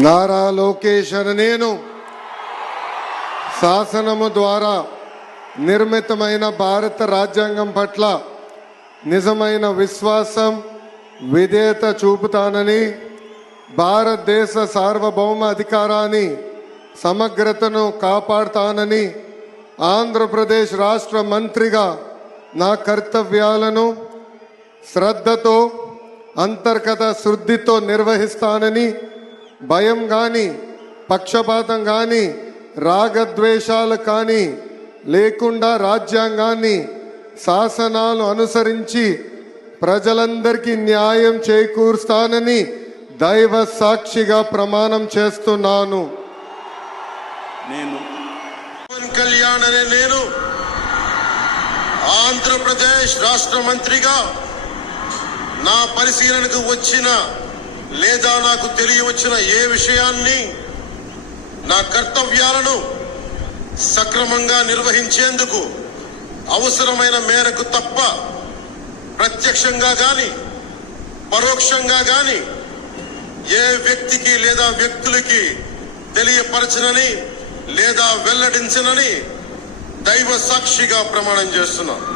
నారా లోకేష్ అనే నేను శాసనము ద్వారా నిర్మితమైన భారత రాజ్యాంగం పట్ల నిజమైన విశ్వాసం విధేయత చూపుతానని, భారతదేశ సార్వభౌమ అధికారాన్ని సమగ్రతను కాపాడుతానని, ఆంధ్రప్రదేశ్ రాష్ట్ర మంత్రిగా నా కర్తవ్యాలను శ్రద్ధతో అంతర్గత శుద్ధితో నిర్వహిస్తానని, భయం కానీ పక్షపాతం కానీ రాగద్వేషాలు కానీ లేకుండా రాజ్యాంగాన్ని శాసనాలు అనుసరించి ప్రజలందరికీ న్యాయం చేకూరుస్తానని దైవ సాక్షిగా ప్రమాణం చేస్తున్నాను. కళ్యాణ్ అనే నేను ఆంధ్రప్రదేశ్ రాష్ట్ర మంత్రిగా నా పరిశీలనకు వచ్చిన లేదా నాకు తెలియవచ్చిన ఏ విషయాన్ని నా కర్తవ్యాలను సక్రమంగా నిర్వహించేందుకు అవసరమైన మేరకు తప్ప ప్రత్యక్షంగా గాని పరోక్షంగా గాని ఏ వ్యక్తికి లేదా వ్యక్తులకి తెలియపరచనని లేదా వెల్లడించనని దైవ సాక్షిగా ప్రమాణం చేస్తున్నాను.